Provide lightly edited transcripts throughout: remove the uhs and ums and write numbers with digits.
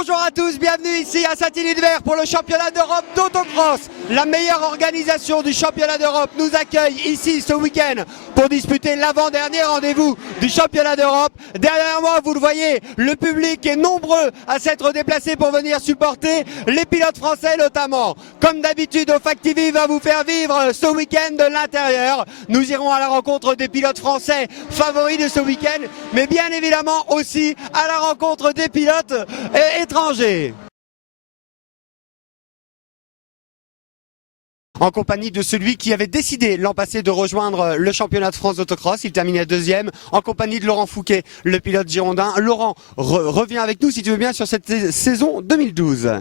Bonjour à tous, bienvenue ici à Saint-Hilaire pour le championnat d'Europe d'autocross. La meilleure organisation du championnat d'Europe nous accueille ici ce week-end pour disputer l'avant-dernier rendez-vous du championnat d'Europe. Derrière moi, vous le voyez, le public est nombreux à s'être déplacé pour venir supporter les pilotes français notamment. Comme d'habitude, OFAC TV va vous faire vivre ce week-end de l'intérieur. Nous irons à la rencontre des pilotes français favoris de ce week-end, mais bien évidemment aussi à la rencontre des pilotes étrangers. En compagnie de celui qui avait décidé l'an passé de rejoindre le championnat de France d'autocross. Il terminait deuxième en compagnie de Laurent Fouquet, le pilote girondin. Laurent, reviens avec nous si tu veux bien sur cette saison 2012.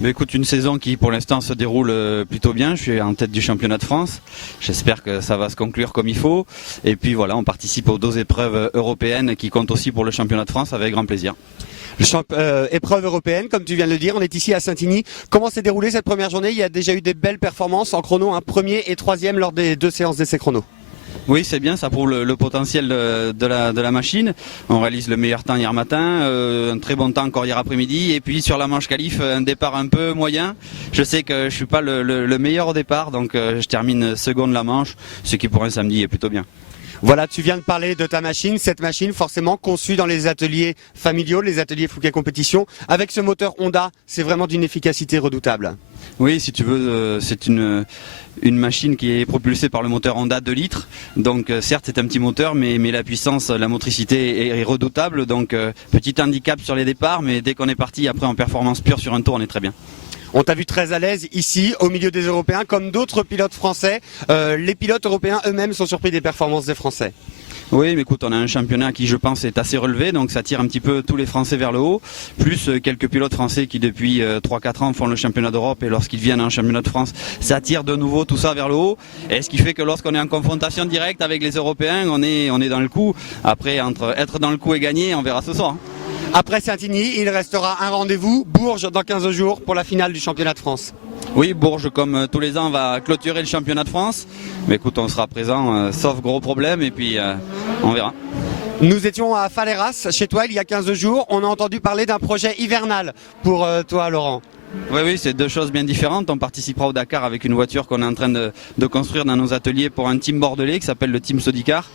Mais écoute, une saison qui pour l'instant se déroule plutôt bien. Je suis en tête du championnat de France. J'espère que ça va se conclure comme il faut. Et puis voilà, on participe aux 2 épreuves européennes qui comptent aussi pour le championnat de France avec grand plaisir. Épreuve européenne, comme tu viens de le dire, on est ici à Saint-Igny. Comment s'est déroulée cette première journée? Il y a déjà eu des belles performances en chrono, un premier et troisième lors des 2 séances d'essai chrono. Oui, c'est bien, ça prouve le potentiel de la machine. On réalise le meilleur temps hier matin, un très bon temps encore hier après-midi. Et puis sur la manche qualif, un départ un peu moyen. Je sais que je suis pas le meilleur au départ, donc je termine second de la manche, ce qui pour un samedi est plutôt bien. Voilà, tu viens de parler de ta machine, cette machine forcément conçue dans les ateliers familiaux, les ateliers Fouquet Compétition. Avec ce moteur Honda, c'est vraiment d'une efficacité redoutable. Oui, si tu veux, c'est une machine qui est propulsée par le moteur Honda 2 litres. Donc certes c'est un petit moteur, mais la puissance, la motricité est redoutable. Donc petit handicap sur les départs, mais dès qu'on est parti après en performance pure sur un tour, on est très bien. On t'a vu très à l'aise ici, au milieu des Européens, comme d'autres pilotes français. Les pilotes européens eux-mêmes sont surpris des performances des Français. Oui, mais écoute, on a un championnat qui, je pense, est assez relevé, donc ça tire un petit peu tous les Français vers le haut, plus quelques pilotes français qui, depuis 3-4 ans, font le championnat d'Europe, et lorsqu'ils viennent en championnat de France, ça tire de nouveau tout ça vers le haut, et ce qui fait que lorsqu'on est en confrontation directe avec les Européens, on est dans le coup. Après, entre être dans le coup et gagner, on verra ce soir. Après Saint-Igny, il restera un rendez-vous, Bourges, dans 15 jours, pour la finale du championnat de France. Oui, Bourges, comme tous les ans, va clôturer le championnat de France. Mais écoute, on sera présent, sauf gros problème, et puis on verra. Nous étions à Faleras, chez toi, il y a 15 jours. On a entendu parler d'un projet hivernal pour toi, Laurent. Oui, c'est 2 choses bien différentes. On participera au Dakar avec une voiture qu'on est en train de construire dans nos ateliers pour un team bordelais qui s'appelle le team Sodicar.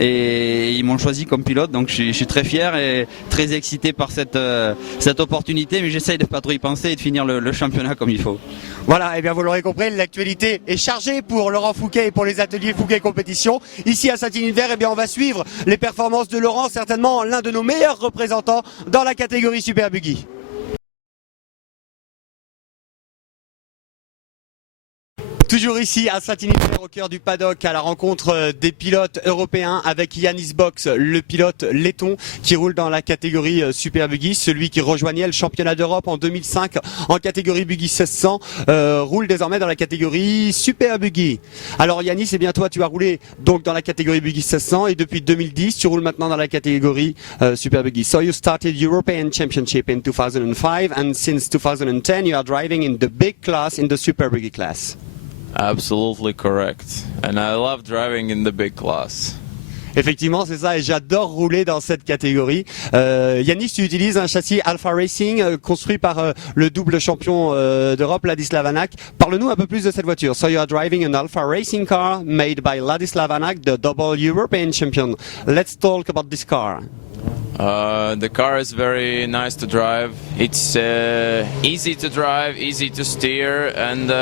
Et ils m'ont choisi comme pilote, donc je suis très fier et très excité par cette opportunité, mais j'essaye de pas trop y penser et de finir le championnat comme il faut. Voilà, et bien vous l'aurez compris, l'actualité est chargée pour Laurent Fouquet et pour les ateliers Fouquet Compétition. Ici à Saint-Hilaire, eh bien on va suivre les performances de Laurent, certainement l'un de nos meilleurs représentants dans la catégorie Super Buggy. Toujours ici à Saint-Hilaire au cœur du paddock à la rencontre des pilotes européens avec Yanis Box, le pilote letton qui roule dans la catégorie Super Buggy, celui qui rejoignait le championnat d'Europe en 2005 en catégorie Buggy 1600, roule désormais dans la catégorie Super Buggy. Alors Yanis, c'est bien toi, tu as roulé donc dans la catégorie Buggy 1600 et depuis 2010 tu roules maintenant dans la catégorie Super Buggy. So you started European Championship in 2005 and since 2010 you are driving in the big class, in the Super Buggy class. Absolutely correct. And I love driving in the big class. Effectivement, c'est ça, et j'adore rouler dans cette catégorie. Yanis, tu utilises un châssis Alpha Racing construit par le double champion d'Europe, Ladislav Hanak. Parle-nous un peu plus de cette voiture. So you are driving an Alpha Racing car made by Ladislav Hanak, the double European champion. Let's talk about this car. The car is very nice to drive. It's easy to drive, easy to steer, and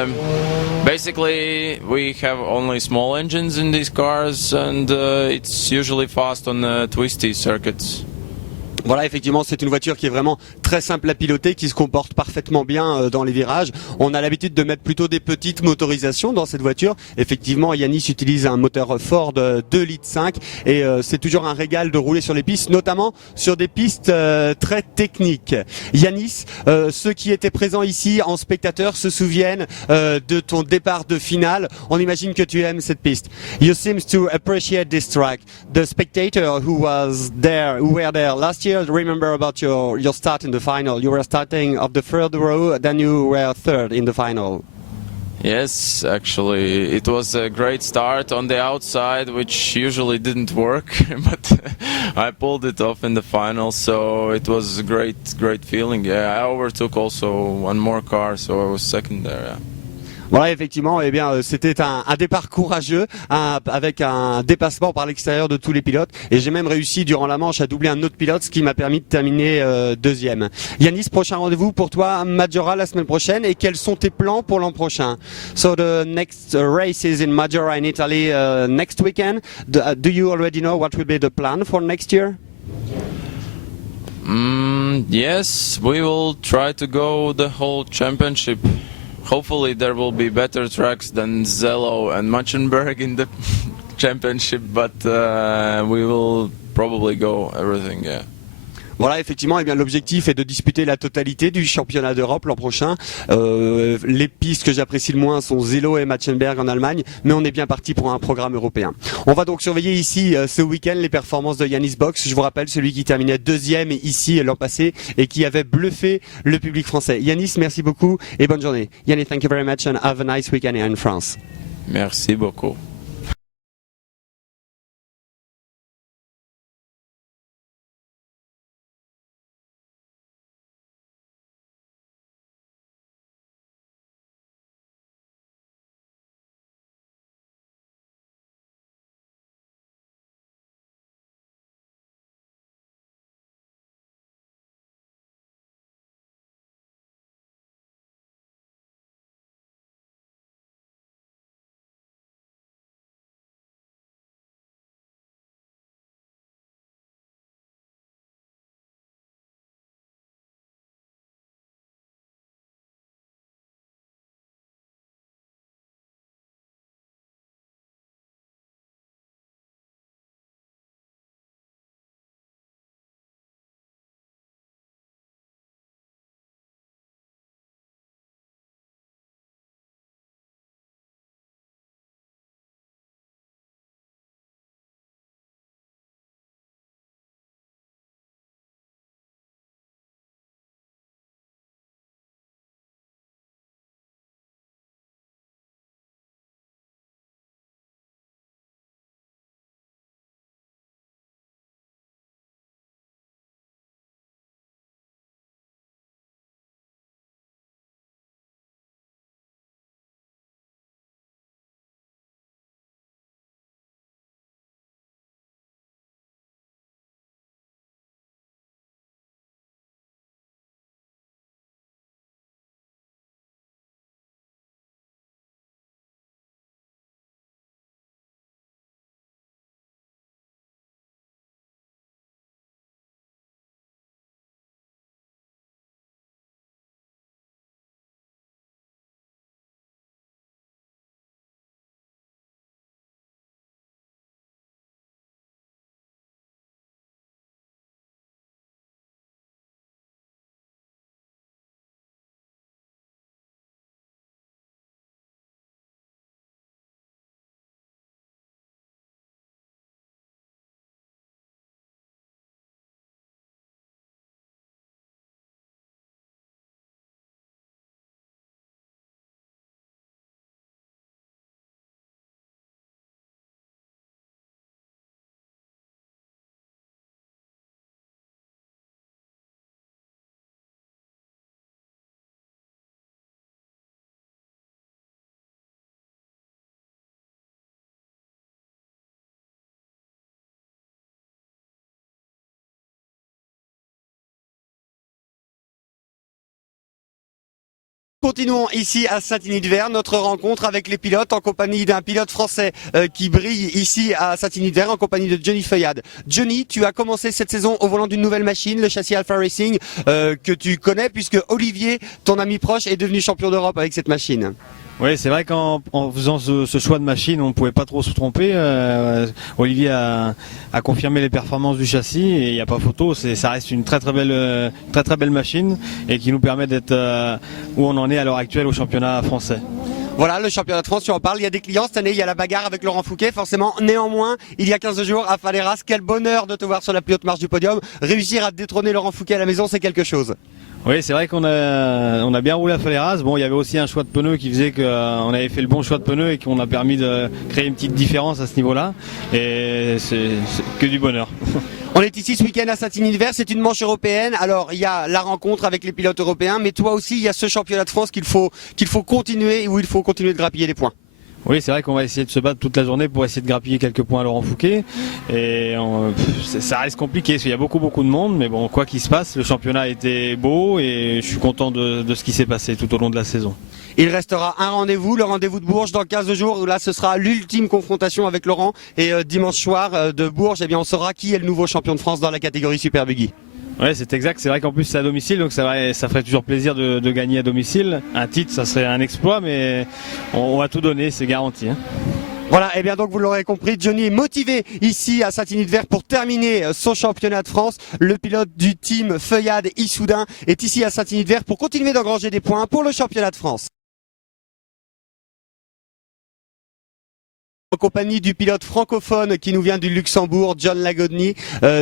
basically we have only small engines in these cars, and it's usually fast on twisty circuits. Voilà, effectivement, c'est une voiture qui est vraiment très simple à piloter, qui se comporte parfaitement bien dans les virages. On a l'habitude de mettre plutôt des petites motorisations dans cette voiture. Effectivement, Yanis utilise un moteur Ford 2,5 litres et c'est toujours un régal de rouler sur les pistes, notamment sur des pistes très techniques. Yanis, ceux qui étaient présents ici en spectateur se souviennent de ton départ de finale. On imagine que tu aimes cette piste. You seem to appreciate this track. The spectator who were there last year remember about your start in the final. You were starting of the third row, then you were third in the final. Yes, actually, it was a great start on the outside, which usually didn't work, but I pulled it off in the final, so it was a great feeling. Yeah, I overtook also one more car, so I was second there. Yeah. Voilà, effectivement, eh bien, c'était un départ courageux avec un dépassement par l'extérieur de tous les pilotes. Et j'ai même réussi durant la manche à doubler un autre pilote, ce qui m'a permis de terminer deuxième. Yanis, prochain rendez-vous pour toi, Maggiora la semaine prochaine. Et quels sont tes plans pour l'an prochain? So the next race is in Maggiora in Italy next weekend. Do you already know what will be the plan for next year? Yes, we will try to go the whole championship. Hopefully there will be better tracks than Zello and Muchenberg in the championship, but we will probably go everything, yeah. Voilà, effectivement, eh bien, l'objectif est de disputer la totalité du championnat d'Europe l'an prochain. Les pistes que j'apprécie le moins sont Zello et Matchenberg en Allemagne, mais on est bien parti pour un programme européen. On va donc surveiller ici ce week-end les performances de Yanis Box. Je vous rappelle, celui qui terminait deuxième ici l'an passé et qui avait bluffé le public français. Yanis, merci beaucoup et bonne journée. Yanis, thank you very much and have a nice weekend here in France. Merci beaucoup. Continuons ici à Saint-Denis-de-Vert notre rencontre avec les pilotes en compagnie d'un pilote français qui brille ici à Saint-Denis-de-Vert en compagnie de Johnny Feuillade. Johnny, tu as commencé cette saison au volant d'une nouvelle machine, le châssis Alpha Racing que tu connais puisque Olivier, ton ami proche, est devenu champion d'Europe avec cette machine. Oui, c'est vrai qu'en faisant ce choix de machine, on ne pouvait pas trop se tromper. Olivier a confirmé les performances du châssis et il n'y a pas photo. Ça reste une très belle machine et qui nous permet d'être où on en est à l'heure actuelle au championnat français. Voilà, le championnat de France, tu en parles, il y a des clients, cette année il y a la bagarre avec Laurent Fouquet, forcément. Néanmoins, il y a 15 jours à Faleras, quel bonheur de te voir sur la plus haute marche du podium. Réussir à détrôner Laurent Fouquet à la maison, c'est quelque chose. Oui, c'est vrai qu'on a bien roulé à Faleras. Bon, il y avait aussi un choix de pneus qui faisait qu'on avait fait le bon choix de pneus et qu'on a permis de créer une petite différence à ce niveau-là. Et c'est que du bonheur. On est ici ce week-end à Saint-Denis-de-Vert, c'est une manche européenne. Alors il y a la rencontre avec les pilotes européens, mais toi aussi il y a ce championnat de France qu'il faut continuer, où il faut continuer de grappiller des points. Oui, c'est vrai qu'on va essayer de se battre toute la journée pour essayer de grappiller quelques points à Laurent Fouquet. Et ça reste compliqué parce qu'il y a beaucoup de monde. Mais bon, quoi qu'il se passe, le championnat a été beau et je suis content de ce qui s'est passé tout au long de la saison. Il restera un rendez-vous, le rendez-vous de Bourges dans 15 jours. Où là, ce sera l'ultime confrontation avec Laurent. Et dimanche soir de Bourges, eh bien, on saura qui est le nouveau champion de France dans la catégorie Super Buggy. Ouais, c'est exact. C'est vrai qu'en plus c'est à domicile, donc ça ferait toujours plaisir de gagner à domicile. Un titre, ça serait un exploit, mais on va tout donner, c'est garanti. Hein. Voilà, et bien donc vous l'aurez compris, Johnny est motivé ici à Saint-Denis-de-Vert pour terminer son championnat de France. Le pilote du team Feuillade Issoudun est ici à Saint-Denis-de-Vert pour continuer d'engranger des points pour le championnat de France. En compagnie du pilote francophone qui nous vient du Luxembourg, John Lagodny.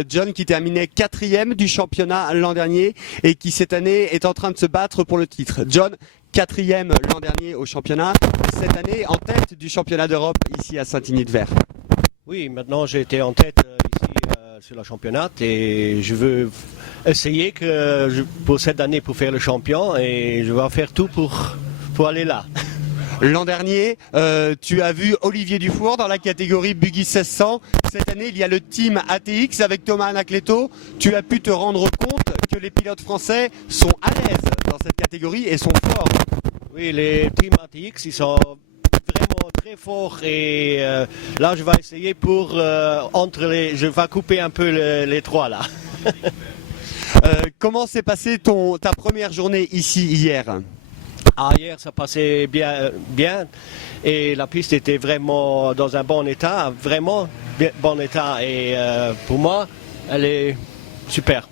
John qui terminait 4e du championnat l'an dernier et qui cette année est en train de se battre pour le titre. John, 4e l'an dernier au championnat, cette année en tête du championnat d'Europe ici à Saint-Denis-de-Vert. Oui, maintenant j'ai été en tête ici sur le championnat et je veux essayer pour cette année pour faire le champion et je vais faire tout pour aller là. L'an dernier, tu as vu Olivier Dufour dans la catégorie Buggy 1600. Cette année, il y a le team ATX avec Thomas Anacleto. Tu as pu te rendre compte que les pilotes français sont à l'aise dans cette catégorie et sont forts. Oui, les teams ATX, ils sont vraiment très forts et là, je vais essayer je vais couper un peu les trois là. Comment s'est passée ta première journée ici hier ? Hier, ça passait bien et la piste était vraiment dans un bon état, vraiment bon état et pour moi, elle est superbe.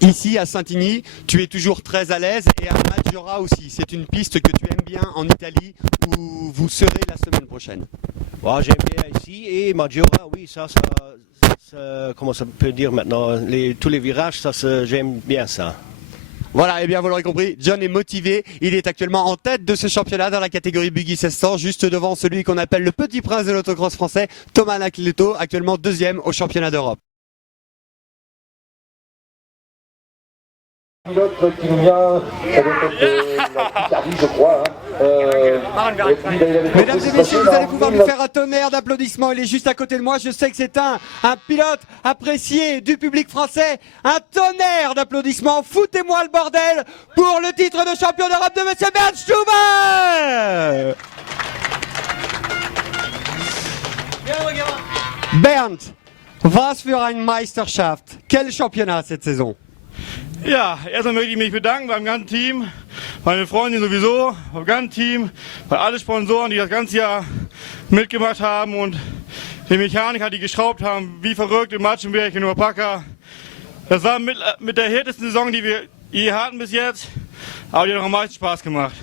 Ici à Saint-Denis, tu es toujours très à l'aise et à Maggiora aussi. C'est une piste que tu aimes bien en Italie où vous serez la semaine prochaine. Ouais, j'aime bien ici et Maggiora, oui, ça comment ça peut dire maintenant, tous les virages, j'aime bien ça. Voilà, et bien vous l'aurez compris, John est motivé, il est actuellement en tête de ce championnat dans la catégorie Buggy 1600, juste devant celui qu'on appelle le petit prince de l'autocross français, Thomas Anacleto, actuellement 2e au championnat d'Europe. Pilote qui nous vient, ça doit être la Picardie, je crois. Mesdames et messieurs, vous allez pouvoir lui faire un tonnerre d'applaudissements. Il est juste à côté de moi. Je sais que c'est un pilote apprécié du public français. Un tonnerre d'applaudissements. Foutez-moi le bordel pour le titre de champion d'Europe de Monsieur Bernd Stuber. Bernd, was für ein Meisterschaft. Quel championnat cette saison? Ja, erstmal möchte ich mich bedanken beim ganzen Team, meine Freundin sowieso, beim ganzen Team, bei allen Sponsoren, die das ganze Jahr mitgemacht haben und die Mechaniker, die geschraubt haben, wie verrückt in Matschenberg, in Urpaka. Das war mit der härtesten Saison, die wir je hatten bis jetzt, aber die hat noch am meisten Spaß gemacht.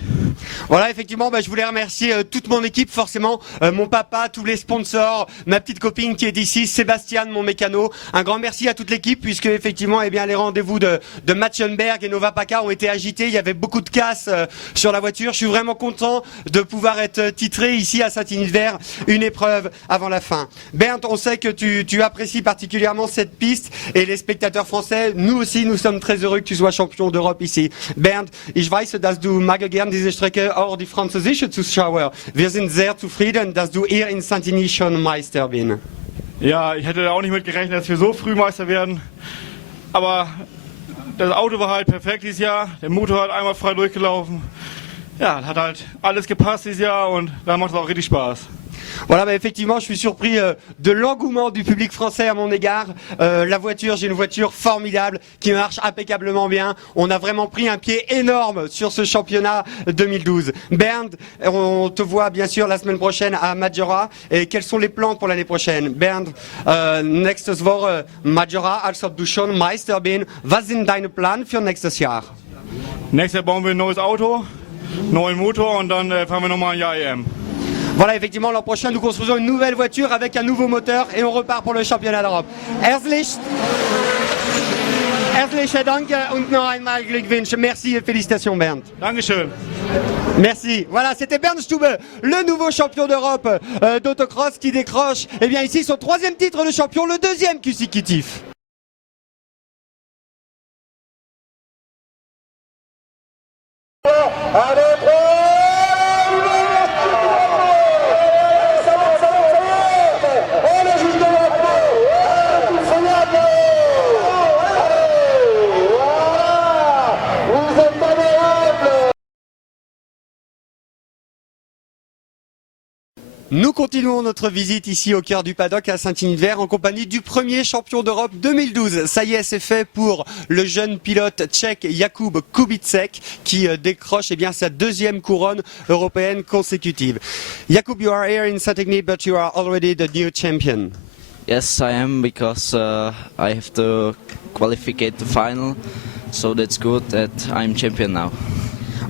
Voilà, effectivement, je voulais remercier toute mon équipe, forcément, mon papa, tous les sponsors, ma petite copine qui est ici, Sébastien, mon mécano. Un grand merci à toute l'équipe, puisque effectivement, eh bien, les rendez-vous de Matschenberg et Nova Paka ont été agités. Il y avait beaucoup de casse sur la voiture. Je suis vraiment content de pouvoir être titré ici à Saint-Denis-de-Vert, une épreuve avant la fin. Bernd, on sait que tu apprécies particulièrement cette piste et les spectateurs français. Nous aussi, nous sommes très heureux que tu sois champion d'Europe ici. Bernd, ich weiß, dass du mag gern diese Strecke auch die französische Zuschauer. Wir sind sehr zufrieden, dass du hier in Saint-Denis schon Meister bist. Ja, ich hätte auch nicht mit gerechnet, dass wir so früh Meister werden. Aber das Auto war halt perfekt dieses Jahr. Der Motor hat einmal frei durchgelaufen. Ja, hat halt alles gepasst dieses Jahr und da macht es auch richtig Spaß. Voilà, effectivement, je suis surpris de l'engouement du public français à mon égard. La voiture, j'ai une voiture formidable qui marche impeccablement bien. On a vraiment pris un pied énorme sur ce championnat 2012. Bernd, on te voit bien sûr la semaine prochaine à Maggiora. Et quels sont les plans pour l'année prochaine? Bernd, nächstes Woche Maggiora, als ob du schon Meister bist. Was sind deine Pläne für nächstes Jahr? Nächstes Jahr bauen wir ein neues Auto, neuen Motor und dann fahren wir nochmal ein Jahr EM. Voilà, effectivement, l'an prochain, nous construisons une nouvelle voiture avec un nouveau moteur et on repart pour le championnat d'Europe. Herzlichen Dank und noch einmal Glückwünsche. Merci et félicitations Bernd. Dankeschön. Merci. Voilà, c'était Bernd Stube, le nouveau champion d'Europe d'autocross qui décroche, eh bien ici son 3e titre de champion, le 2e consécutif. Nous continuons notre visite ici au cœur du paddock à Saint-Denis-de-Vert en compagnie du premier champion d'Europe 2012. Ça y est, c'est fait pour le jeune pilote tchèque Jakub Kubicek qui décroche bien sa 2e couronne européenne consécutive. Jakub, you are here in Saint-Denis, but you are already the new champion. Yes, I am, because I have to qualify the final, so that's good that I'm champion now.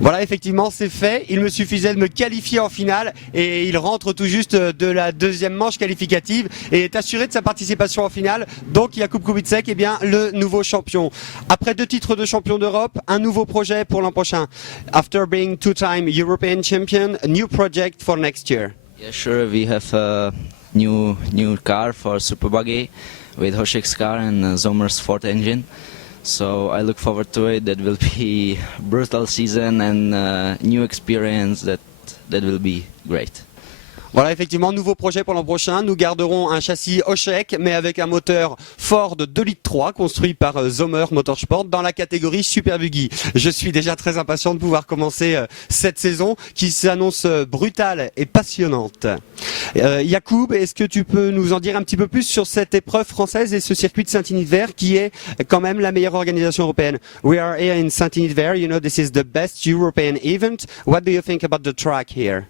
Voilà, effectivement, c'est fait. Il me suffisait de me qualifier en finale et il rentre tout juste de la 2e manche qualificative et est assuré de sa participation en finale. Donc, Jakub Kubicek est bien le nouveau champion. Après 2 titres de champion d'Europe, un nouveau projet pour l'an prochain. After being 2-time European champion, a new project for next year. Yeah, sure. We have a new car for Super Buggy with Hoshek's car and Zomer's 4th engine. So I look forward to it. That will be a brutal season and new experience that will be great. Voilà, effectivement, nouveau projet pour l'an prochain. Nous garderons un châssis Hoshek, mais avec un moteur Ford 2,3 litres construit par Zomer Motorsport dans la catégorie Super Buggy. Je suis déjà très impatient de pouvoir commencer cette saison qui s'annonce brutale et passionnante. Jakub, est-ce que tu peux nous en dire un petit peu plus sur cette épreuve française et ce circuit de Saint-Denis-de-Vert qui est quand même la meilleure organisation européenne? We are here in Saint-Denis-de-Vert. You know, this is the best European event. What do you think about the track here?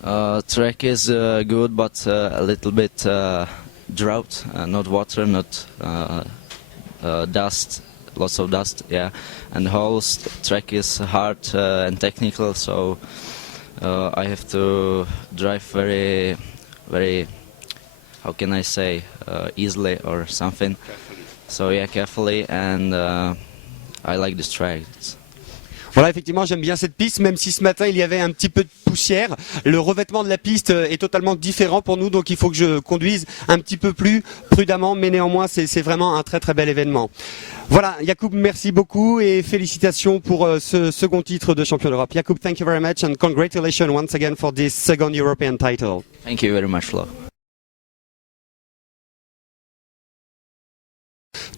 Track is good, but a little bit drought, not water, not dust, lots of dust, yeah. And the whole track is hard and technical, so I have to drive very, very, how can I say, easily or something. Carefully. So yeah, carefully, and I like this track. Voilà, effectivement, j'aime bien cette piste, même si ce matin il y avait un petit peu de poussière. Le revêtement de la piste est totalement différent pour nous, donc il faut que je conduise un petit peu plus prudemment, mais néanmoins c'est vraiment un très très bel événement. Voilà, Jakub, merci beaucoup et félicitations pour ce second titre de champion d'Europe. Jakub, thank you very much and congratulations once again for this second European title. Thank you very much, Flo.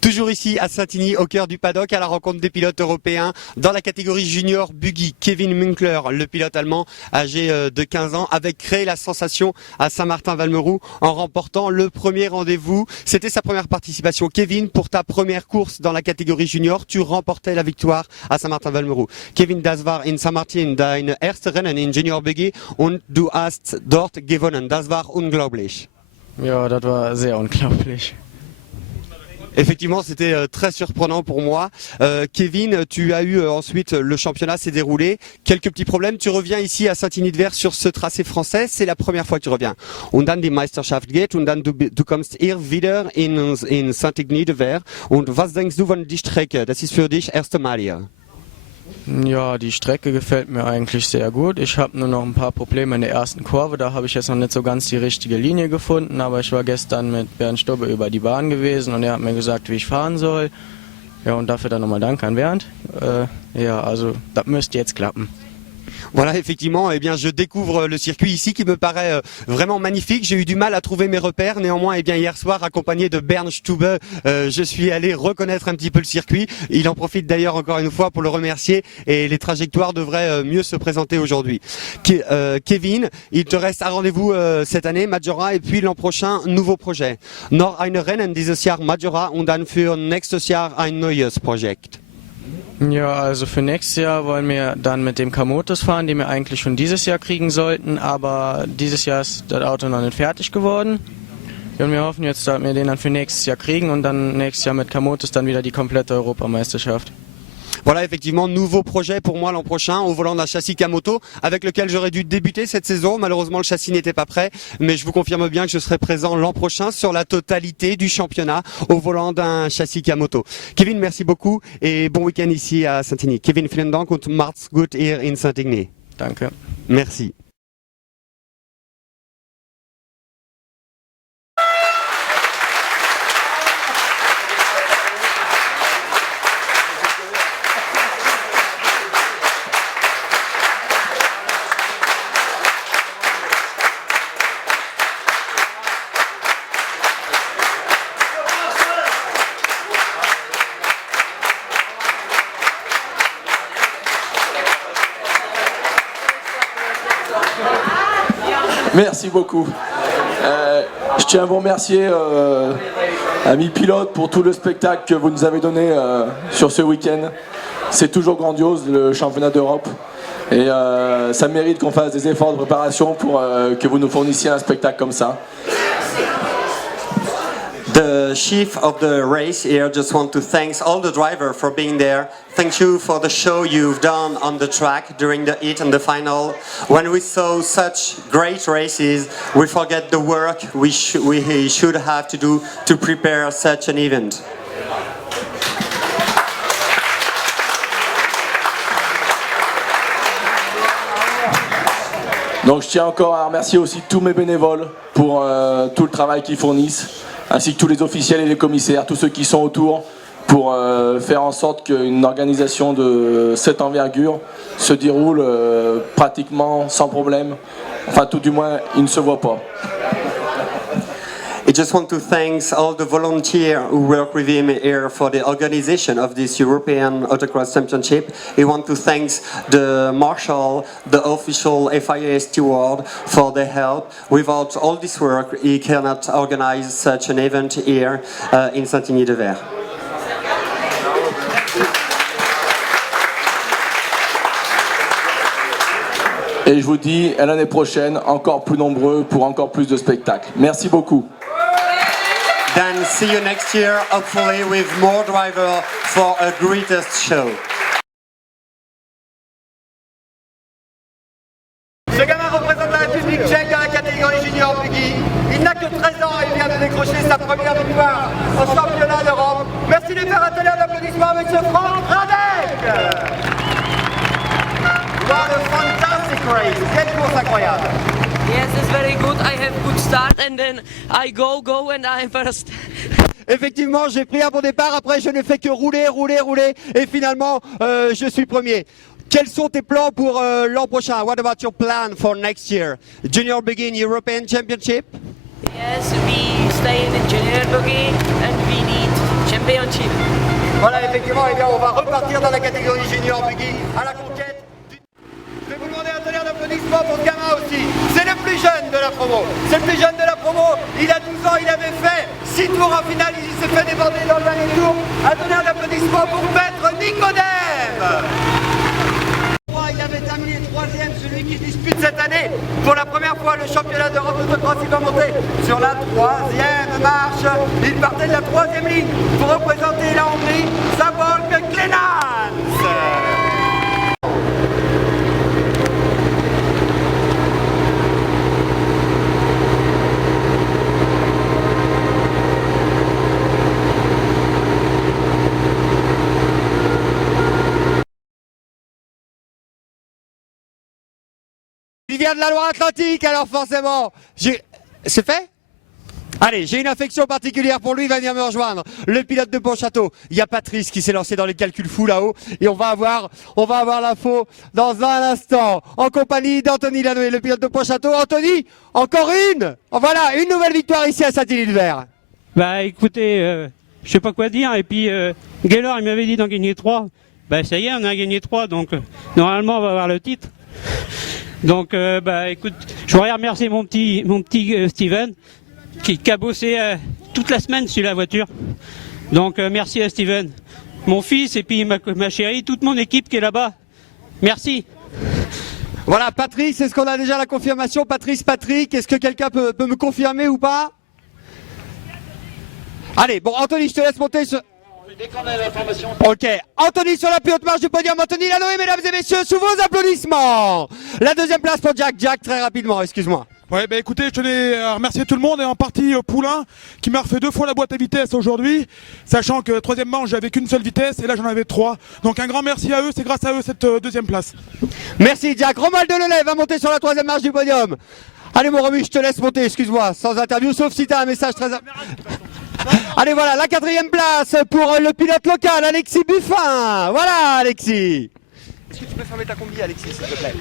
Toujours ici à Saint-Denis, au cœur du paddock, à la rencontre des pilotes européens dans la catégorie junior buggy. Kevin Münkler, le pilote allemand âgé de 15 ans, avait créé la sensation à Saint-Martin-Valmeroux en remportant le premier rendez-vous. C'était sa première participation. Kevin, pour ta première course dans la catégorie junior, tu remportais la victoire à Saint-Martin-Valmeroux. Kevin, das war in Saint-Martin dein erstes Rennen in Junior Buggy und du hast dort gewonnen. Das war unglaublich. Ja, das war sehr unglaublich. Effectivement, c'était très surprenant pour moi. Kevin, tu as eu ensuite le championnat s'est déroulé. Quelques petits problèmes. Tu reviens ici à Saint-Denis-de-Vert sur ce tracé français. C'est la première fois que tu reviens. Und dann die Meisterschaft geht und dann du kommst hier wieder in Saint-Denis-de-Vert. Und was denkst du von die Strecke? Das ist für dich erste Mal hier. Ja, die Strecke gefällt mir eigentlich sehr gut. Ich habe nur noch ein paar Probleme in der ersten Kurve. Da habe ich jetzt noch nicht so ganz die richtige Linie gefunden. Aber ich war gestern mit Bernd Stubbe über die Bahn gewesen und er hat mir gesagt, wie ich fahren soll. Ja, und dafür dann nochmal Dank an Bernd. Ja, also das müsste jetzt klappen. Voilà, effectivement, eh bien, je découvre le circuit ici qui me paraît vraiment magnifique. J'ai eu du mal à trouver mes repères. Néanmoins, eh bien, hier soir, accompagné de Bernd Stube, je suis allé reconnaître un petit peu le circuit. Il en profite d'ailleurs encore une fois pour le remercier et les trajectoires devraient mieux se présenter aujourd'hui. Kevin, il te reste un rendez-vous cette année, Majora, et puis l'an prochain, nouveau projet. Noch ein Rennen dieses Jahr Majora und dann für nächstes Jahr ein neues Projekt. Ja, also für nächstes Jahr wollen wir dann mit dem Camotes fahren, den wir eigentlich schon dieses Jahr kriegen sollten, aber dieses Jahr ist das Auto noch nicht fertig geworden. Und wir hoffen jetzt, dass wir den dann für nächstes Jahr kriegen und dann nächstes Jahr mit Camotes dann wieder die komplette Europameisterschaft. Voilà, effectivement, nouveau projet pour moi l'an prochain au volant d'un châssis Kamoto avec lequel j'aurais dû débuter cette saison. Malheureusement, le châssis n'était pas prêt, mais je vous confirme bien que je serai présent l'an prochain sur la totalité du championnat au volant d'un châssis Kamoto. Kevin, merci beaucoup et bon week-end ici à Saint-Igny. Kevin, vielen Dank und macht's gut hier in Saint-Igny. Danke. Merci. Merci beaucoup. Je tiens à vous remercier, amis pilotes, pour tout le spectacle que vous nous avez donné sur ce week-end. C'est toujours grandiose, le championnat d'Europe. Et ça mérite qu'on fasse des efforts de préparation pour que vous nous fournissiez un spectacle comme ça. The chief of the race here just want to thank all the drivers for being there. Thank you for the show you've done on the track during the heat and the final. When we saw such great races, we forget the work we should have to do to prepare such an event. Donc je tiens encore à remercier aussi tous mes bénévoles pour tout le travail qu'ils fournissent, ainsi que tous les officiels et les commissaires, tous ceux qui sont autour pour faire en sorte qu'une organisation de cette envergure se déroule pratiquement sans problème. Enfin, tout du moins, il ne se voit pas. I just want to thank all the volunteers who work with him here for the organization of this European Autocross Championship. I want to thank the marshal, the official FIA steward for their help. Without all this work, he cannot organize such an event here in Saint-Igny-de-Vert. Et je vous dis à l'année prochaine, encore plus nombreux pour encore plus de spectacles. Merci beaucoup. Then see you next year, hopefully with more drivers for a greatest show. Ce gamin représente la République tchèque dans la catégorie junior buggy. Il n'a que 13 ans et il vient de décrocher sa première victoire au championnat d'Europe. Merci de faire un tonnerre d'applaudissements à M. Franck Radek. What a fantastic race! Quelle course incroyable! Yes, it's very good. I have good start and then I go and I am first. Effectivement, j'ai pris un bon départ, après je ne fais que rouler et finalement je suis premier. Quels sont tes plans pour l'an prochain? What about your plan for next year? Junior Buggy European Championship? Yes, we stay in the junior buggy and we need championship. Voilà, effectivement, eh bien, on va repartir dans la catégorie junior buggy à la conquête. Je vais vous demander un tonnerre d'applaudissements pour ce gamin aussi. C'est le plus jeune de la promo. C'est le plus jeune de la promo. Il a 12 ans, il avait fait 6 tours en finale. Il s'est fait déborder dans le dernier tour. Un tonnerre d'applaudissements pour Maître Nicodème. Il avait terminé 3e, celui qui dispute cette année pour la première fois le championnat d'Europe de motocross. Il va monter sur la 3e marche. Il partait de la 3e ligne pour représenter la Hongrie, Szabolcs Klenánc. Il vient de la Loire-Atlantique, alors forcément, c'est fait? Allez, j'ai une affection particulière pour lui, il va venir me rejoindre. Le pilote de Pontchâteau. Il y a Patrice qui s'est lancé dans les calculs fous là-haut. Et on va avoir l'info dans un instant. En compagnie d'Anthony Lanoé, le pilote de Pontchâteau. Anthony, encore une! Voilà, une nouvelle victoire ici à Saint-Igny-de-Vert. Bah écoutez, je sais pas quoi dire. Et puis, Gaylor, il m'avait dit d'en gagner 3. Bah ça y est, on a gagné 3. Donc, normalement, on va avoir le titre. Donc, écoute, je voudrais remercier mon petit Steven qui a bossé toute la semaine sur la voiture. Donc, merci à Steven, mon fils et puis ma chérie, toute mon équipe qui est là-bas. Merci. Voilà, Patrice, est-ce qu'on a déjà la confirmation? Patrick, est-ce que quelqu'un peut me confirmer ou pas? Allez, bon, Anthony, je te laisse monter sur... Ok, Anthony sur la plus haute marche du podium, Anthony Lanoé, mesdames et messieurs, sous vos applaudissements. La deuxième place pour Jack. Jack, très rapidement, excuse-moi. Ouais, bah écoutez, je tenais à remercier tout le monde et en partie Poulain qui m'a refait 2 fois la boîte à vitesse aujourd'hui, sachant que troisième manche j'avais qu'une seule vitesse et là j'en avais 3. Donc un grand merci à eux, c'est grâce à eux cette deuxième place. Merci Jack. Romuald Delelay va monter sur la troisième marche du podium. Allez mon Romu, je te laisse monter, excuse-moi, sans interview, sauf si tu as un message très... Allez voilà, la quatrième place pour le pilote local, Alexis Buffin. Voilà Alexis. Est-ce que tu peux fermer ta combi Alexis, s'il te plaît?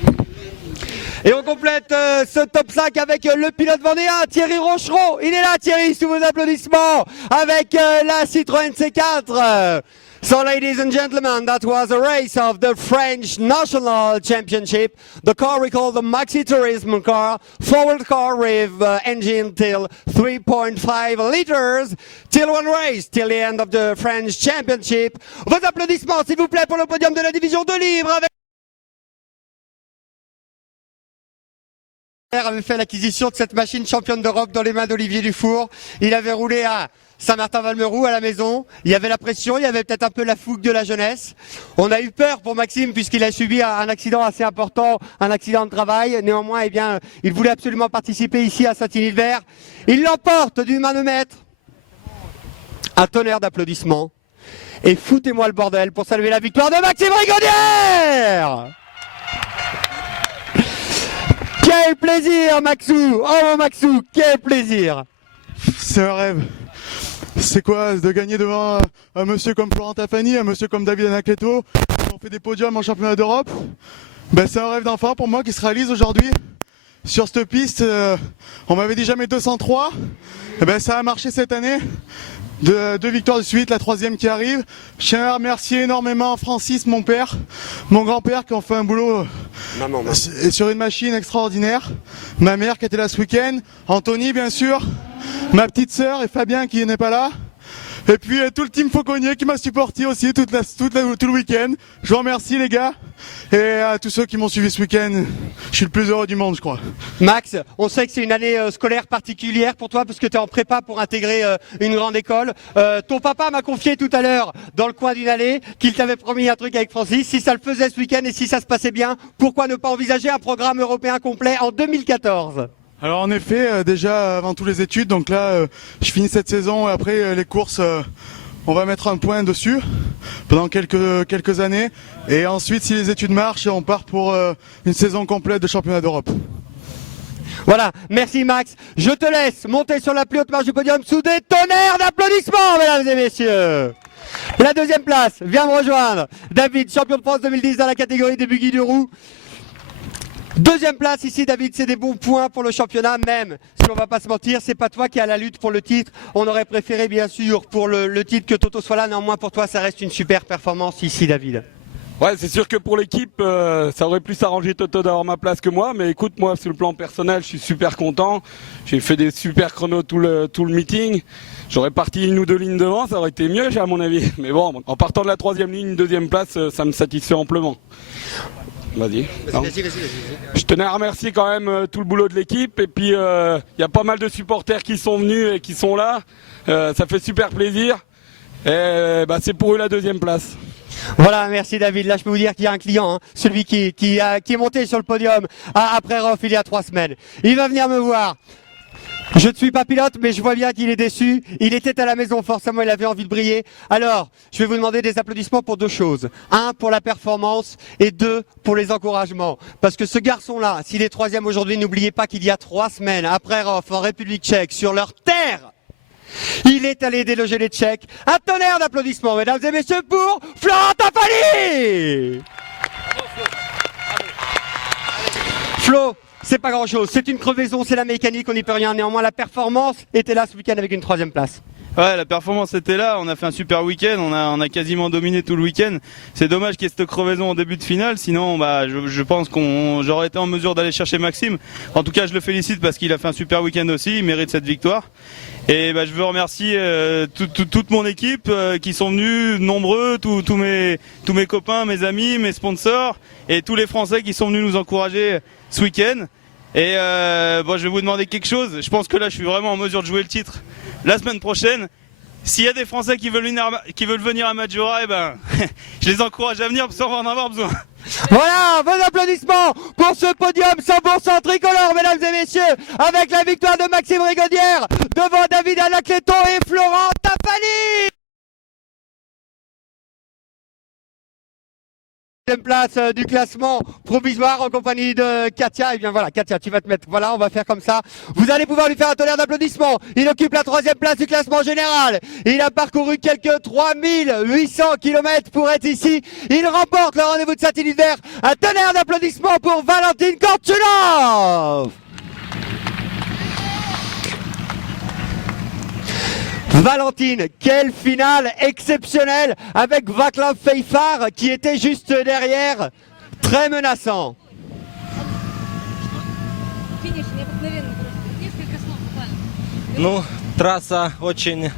Et on complète ce top 5 avec le pilote vendéen, Thierry Rochereau. Il est là Thierry, sous vos applaudissements, avec la Citroën C4. So ladies and gentlemen, that was a race of the French National Championship. The car we call the Maxi Tourism car, forward car with engine till 3.5 liters, till one race, till the end of the French Championship. Vos applaudissements s'il vous plaît pour le podium de la division 2 libre avec... avait fait l'acquisition de cette machine championne d'Europe dans les mains d'Olivier Dufour. Il avait roulé à Saint-Martin-Valmeroux à la maison. Il y avait la pression, il y avait peut-être un peu la fougue de la jeunesse. On a eu peur pour Maxime puisqu'il a subi un accident assez important, un accident de travail. Néanmoins, eh bien, il voulait absolument participer ici à Saint-Hilbert. Il l'emporte d'une main de maître. Un tonnerre d'applaudissements. Et foutez-moi le bordel pour saluer la victoire de Maxime Rigaudière. Quel plaisir Maxou. Oh mon Maxou, quel plaisir. C'est un rêve. C'est quoi de gagner devant un monsieur comme Florent Tafani, un monsieur comme David Anacleto, qui ont fait des podiums en championnat d'Europe. Ben, c'est un rêve d'enfant pour moi qui se réalise aujourd'hui. Sur cette piste, on m'avait dit jamais 203. Et ben, ça a marché cette année. 2 victoires de suite, la 3e qui arrive. Je tiens à remercier énormément Francis, mon père, mon grand-père qui ont fait un boulot sur une machine extraordinaire. Ma mère qui était là ce week-end, Anthony bien sûr, ma petite sœur et Fabien qui n'est pas là. Et puis tout le team Fauconnier qui m'a supporté aussi tout le week-end. Je vous remercie les gars. Et à tous ceux qui m'ont suivi ce week-end, je suis le plus heureux du monde je crois. Max, on sait que c'est une année scolaire particulière pour toi parce que tu es en prépa pour intégrer une grande école. Ton papa m'a confié tout à l'heure dans le coin d'une allée qu'il t'avait promis un truc avec Francis. Si ça le faisait ce week-end et si ça se passait bien, pourquoi ne pas envisager un programme européen complet en 2014 ? Alors en effet, déjà avant tous les études, donc là je finis cette saison et après les courses, on va mettre un point dessus pendant quelques années. Et ensuite si les études marchent, on part pour une saison complète de championnat d'Europe. Voilà, merci Max. Je te laisse monter sur la plus haute marche du podium sous des tonnerres d'applaudissements, mesdames et messieurs. La deuxième place vient me rejoindre. David, champion de France 2010 dans la catégorie des buggy du roux. Deuxième place ici David, c'est des bons points pour le championnat, même si on va pas se mentir, c'est pas toi qui as la lutte pour le titre. On aurait préféré bien sûr pour le titre que Toto soit là, néanmoins pour toi ça reste une super performance ici David. Ouais, c'est sûr que pour l'équipe, ça aurait plus arrangé Toto d'avoir ma place que moi, mais écoute, moi sur le plan personnel, je suis super content. J'ai fait des super chronos tout le meeting. J'aurais parti 1 ou 2 lignes devant, ça aurait été mieux à mon avis. Mais bon, en partant de la 3e ligne, 2e place, ça me satisfait amplement. Vas-y. Je tenais à remercier quand même tout le boulot de l'équipe et puis il y a pas mal de supporters qui sont venus et qui sont là. Ça fait super plaisir et c'est pour eux la 2e place. Voilà, merci David. Là, je peux vous dire qu'il y a un client, hein, celui qui est monté sur le podium après Roth il y a 3 semaines. Il va venir me voir. Je ne suis pas pilote, mais je vois bien qu'il est déçu. Il était à la maison, forcément, il avait envie de briller. Alors, je vais vous demander des applaudissements pour 2 choses. 1, pour la performance et 2, pour les encouragements. Parce que ce garçon-là, s'il est 3e aujourd'hui, n'oubliez pas qu'il y a 3 semaines, après Roth, en République tchèque, sur leur terre, il est allé déloger les Tchèques. Un tonnerre d'applaudissements, mesdames et messieurs, pour Florent Tafani. Flo, c'est pas grand chose, c'est une crevaison, c'est la mécanique, on n'y peut rien. Néanmoins, la performance était là ce week-end avec une 3e place. Ouais, la performance était là, on a fait un super week-end, on a quasiment dominé tout le week-end. C'est dommage qu'il y ait cette crevaison en début de finale, sinon je pense j'aurais été en mesure d'aller chercher Maxime. En tout cas, je le félicite parce qu'il a fait un super week-end aussi, il mérite cette victoire. Et je veux remercier toute mon équipe qui sont venus nombreux, tous mes copains, mes amis, mes sponsors et tous les Français qui sont venus nous encourager ce week-end. Et je vais vous demander quelque chose. Je pense que là, je suis vraiment en mesure de jouer le titre la semaine prochaine. s'il y a des Français qui veulent venir à Maggiora, eh ben, je les encourage à venir parce qu'on va en avoir besoin. Voilà, vos applaudissements pour ce podium 100% tricolore, mesdames et messieurs, avec la victoire de Maxime Rigaudière devant David Anacleto et Florent Tafani. Place du classement provisoire en compagnie de Katia. Et bien voilà, Katia, tu vas te mettre, voilà, on va faire comme ça. Vous allez pouvoir lui faire un tonnerre d'applaudissements. Il occupe la 3e place du classement général. Il a parcouru quelques 3800 km pour être ici. Il remporte le rendez-vous de Saint-Hilaire. Un tonnerre d'applaudissements pour Valentine Kortchunov. Valentine, quelle finale exceptionnelle avec Vaclav Feifar qui était juste derrière, très menaçant. Ну, трасса очень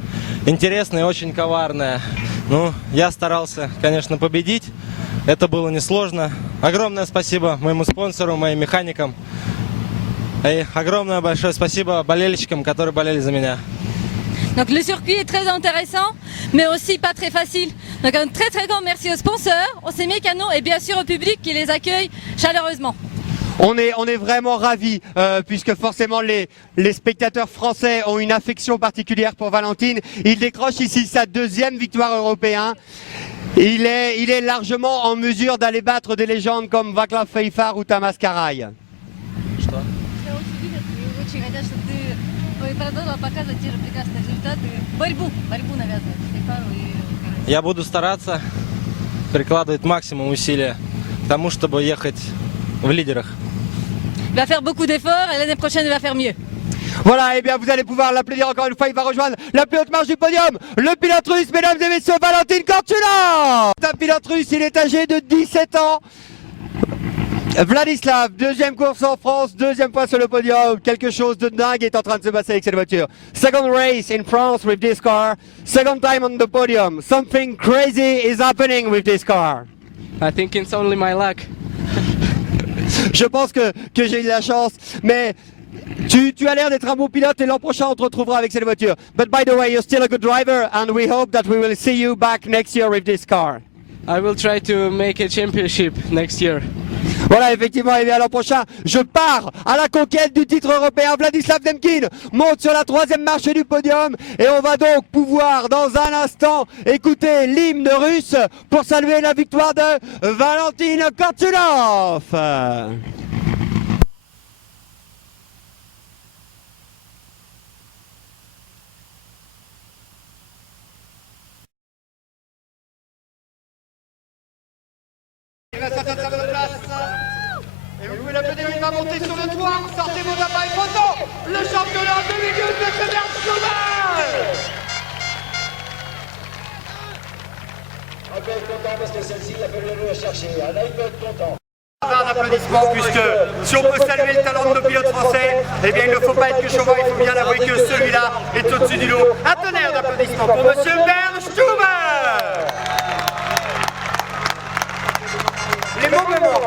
интересная, очень коварная. Ну, я старался, конечно, победить. Это было несложно. Огромное спасибо моему спонсору, моим механикам. И огромное большое спасибо болельщикам, которые болели за меня. Donc le circuit est très intéressant, mais aussi pas très facile. Donc un très très grand merci aux sponsors, aux mécanos et bien sûr au public qui les accueille chaleureusement. On est vraiment ravis puisque forcément les spectateurs français ont une affection particulière pour Valentine. Il décroche ici sa 2e victoire européenne. Il est largement en mesure d'aller battre des légendes comme Vaclav Feifar ou Tamas Karaï. Я буду стараться прикладывать максимум усилия к тому, чтобы ехать в лидерах. Il va faire beaucoup d'efforts et l'année prochaine il va faire mieux. Voilà, et bien vous allez pouvoir l'applaudir encore une fois, il va rejoindre la plus haute marche du podium, le pilote russe, mesdames et messieurs, Valentine Kortchunov. Un pilote russe, il est âgé de 17 ans. Vladislav, 2e course en France, 2e fois sur le podium, quelque chose de dingue est en train de se passer avec cette voiture. Second race in France with this car, second time on the podium, something crazy is happening with this car. I think it's only my luck. Je pense que j'ai eu de la chance, mais tu as l'air d'être un bon pilote et l'an prochain on te retrouvera avec cette voiture. But by the way, you're still a good driver and we hope that we will see you back next year with this car. I will try to make a championship next year. Voilà, effectivement, et bien l'an prochain, je pars à la conquête du titre européen. Vladislav Demkin monte sur la 3e marche du podium et on va donc pouvoir dans un instant écouter l'hymne russe pour saluer la victoire de Valentine Kortchunov. Et vous pouvez l'applaudir, il va monter sur le toit, sortez vos appareils photo, le championnat 2012 de Bernd Schumann. On peut être content parce que celle-ci, il a fallu aller la chercher. Là, il peut être content. Un applaudissement puisque si on peut saluer le talent de nos pilotes français, eh bien il ne faut pas être que chauvin, il faut bien avouer que celui-là est au-dessus du lot. Un tonnerre d'applaudissements pour monsieur Bernd Schumann. Les moments,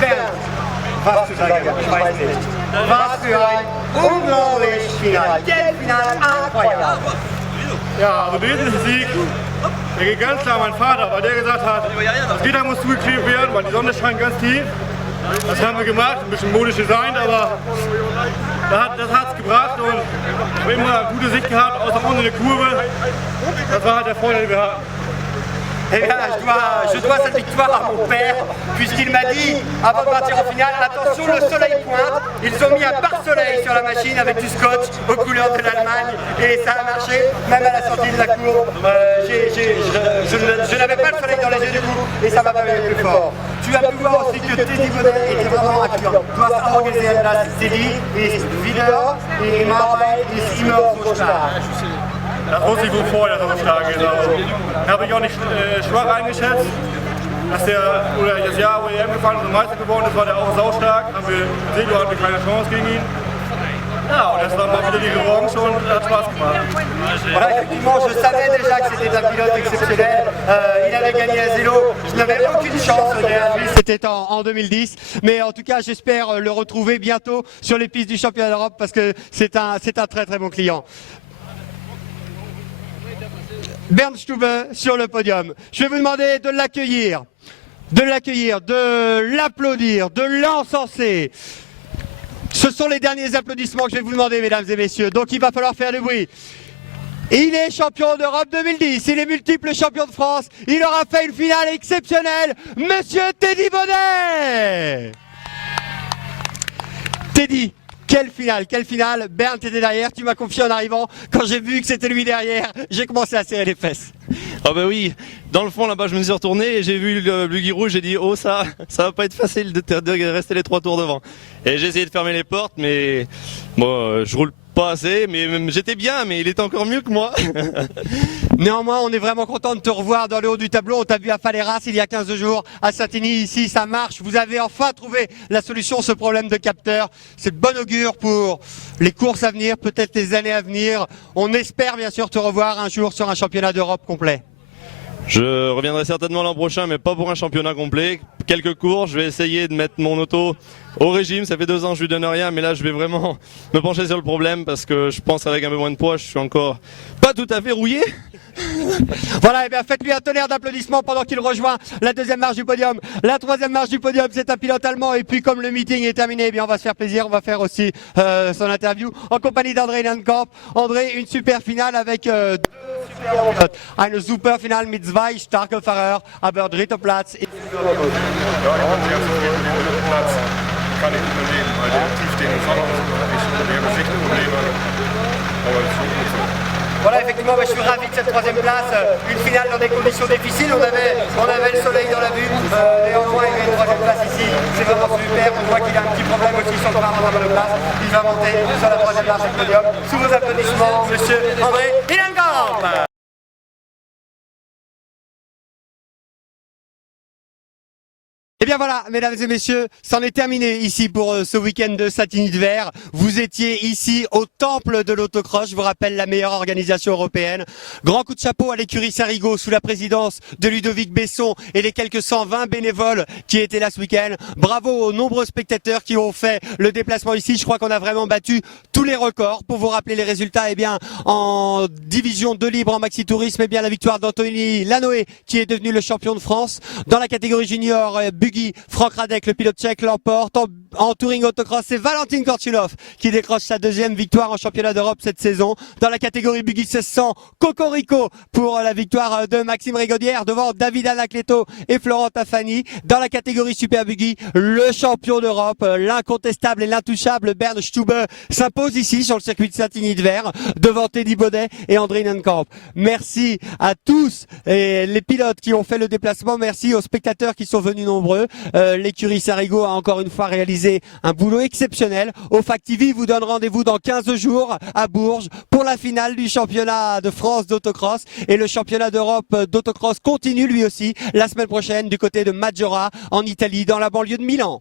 Bernd, was für ein, ich weiß nicht, was für ein unglaublich Finale, quelle Finale incroyable. Ja, also diesen Sieg, der geht ganz klar mein Vater, weil der gesagt hat, das Gitter muss zugeklebt werden, weil die Sonne scheint ganz tief. Das haben wir gemacht, ein bisschen modisch designt, aber das hat's gebracht und wir haben immer gute Sicht gehabt, außer unten in der Kurve. Das war halt der Vorteil, den wir hatten. Eh bien, je dois cette victoire à mon père, puisqu'il m'a dit, avant de partir en finale, attention, le soleil pointe. Ils ont mis un pare-soleil sur la machine avec du scotch aux couleurs de l'Allemagne, et ça a marché, même à la sortie de la courbe. Je n'avais pas le soleil dans les yeux du coup, et ça m'a pas mis plus fort. Tu as pu voir aussi que Teddy Bonnet était vraiment accueillant. Du hast auch gesehen, dass Teddy ist wieder im Arbeit, ist immer so stark. Das wusste ich wohl vorher, dass er so stark ist. Also, habe ich auch nicht schwach eingeschätzt. Das Jahr, wo er gefahren ist und Meister geworden ist, war der auch saustark. Selo hatte eine kleine Chance gegen ihn. Ja, und das war mal wieder die Revanche und hat Spaß gemacht. Voilà, effectivement, je savais déjà que c'était un pilote exceptionnel. Il avait gagné à Selo. Je n'avais aucune chance derrière lui. C'était en 2010. Mais en tout cas, j'espère le retrouver bientôt sur les pistes du championnat d'Europe parce que c'est un très très bon client. Bernd Stube sur le podium. Je vais vous demander de l'accueillir, de l'applaudir, de l'encenser. Ce sont les derniers applaudissements que je vais vous demander, mesdames et messieurs. Donc il va falloir faire du bruit. Il est champion d'Europe 2010, il est multiple champion de France, il aura fait une finale exceptionnelle, Monsieur Teddy Bonnet. Teddy, quelle finale, Bernd était derrière, tu m'as confié en arrivant, quand j'ai vu que c'était lui derrière, j'ai commencé à serrer les fesses. Ah bah oui, dans le fond là-bas je me suis retourné et j'ai vu le buggy rouge, j'ai dit oh ça va pas être facile de rester les 3 tours devant. Et j'ai essayé de fermer les portes mais bon je roule pas assez, mais j'étais bien, mais il était encore mieux que moi. Néanmoins, on est vraiment content de te revoir dans le haut du tableau. On t'a vu à Faleras il y a 15 jours, à Saint-Igny, ici ça marche. Vous avez enfin trouvé la solution à ce problème de capteur. C'est de bon augure pour les courses à venir, peut-être les années à venir. On espère bien sûr te revoir un jour sur un championnat d'Europe complet. Je reviendrai certainement l'an prochain, mais pas pour un championnat complet. Quelques cours, je vais essayer de mettre mon auto au régime. Ça fait 2 ans que je lui donne rien, mais là je vais vraiment me pencher sur le problème parce que je pense avec un peu moins de poids, je suis encore pas tout à fait rouillé. Voilà, et bien faites-lui un tonnerre d'applaudissements pendant qu'il rejoint la 2e marche du podium. La 3e marche du podium, c'est un pilote allemand. Et puis comme le meeting est terminé, eh bien on va se faire plaisir. On va faire aussi son interview en compagnie d'André Nankamp. André, une super finale avec 2 super pilotes. Eine super Finale mit 2 starke Fahrer, aber dritter Platz. Kann ich überleben, weil der tiefstehende Fahrer ist mehr Geschichte-Probleme. Aber es ist so. Voilà, effectivement, je suis ravi de cette 3e place. Une finale dans des conditions difficiles. On avait le soleil dans la vue. Néanmoins, il y a une 3e place ici. C'est vraiment super. On voit qu'il a un petit problème aussi sur le parcours de place. Il va monter sur la 3e marche du podium. Sous vos applaudissements, monsieur André Nankamp. Et bien voilà, mesdames et messieurs, c'en est terminé ici pour ce week-end de Satigny-de-Verre. Vous étiez ici au temple de l'autocross, je vous rappelle la meilleure organisation européenne. Grand coup de chapeau à l'écurie Sarigo sous la présidence de Ludovic Besson et les quelques 120 bénévoles qui étaient là ce week-end. Bravo aux nombreux spectateurs qui ont fait le déplacement ici. Je crois qu'on a vraiment battu tous les records. Pour vous rappeler les résultats, eh bien en division 2 libre en maxi tourisme, eh bien la victoire d'Anthony Lanoé qui est devenu le champion de France. Dans la catégorie junior, Franck Radek, le pilote tchèque, l'emporte. En touring autocross, c'est Valentin Korchulov qui décroche sa 2e victoire en championnat d'Europe cette saison. Dans la catégorie buggy 1600, Cocorico pour la victoire de Maxime Rigaudière devant David Anacleto et Florent Tafani. Dans la catégorie super buggy, le champion d'Europe, l'incontestable et l'intouchable Bernd Stube s'impose ici sur le circuit de Satigny-de-Verre devant Teddy Bonnet et André Nankamp. Merci à tous et les pilotes qui ont fait le déplacement. Merci aux spectateurs qui sont venus nombreux. L'écurie Sarigo a encore une fois réalisé un boulot exceptionnel. OFAC TV vous donne rendez-vous dans 15 jours à Bourges pour la finale du championnat de France d'autocross. Et le championnat d'Europe d'autocross continue lui aussi la semaine prochaine du côté de Maggiora en Italie, dans la banlieue de Milan.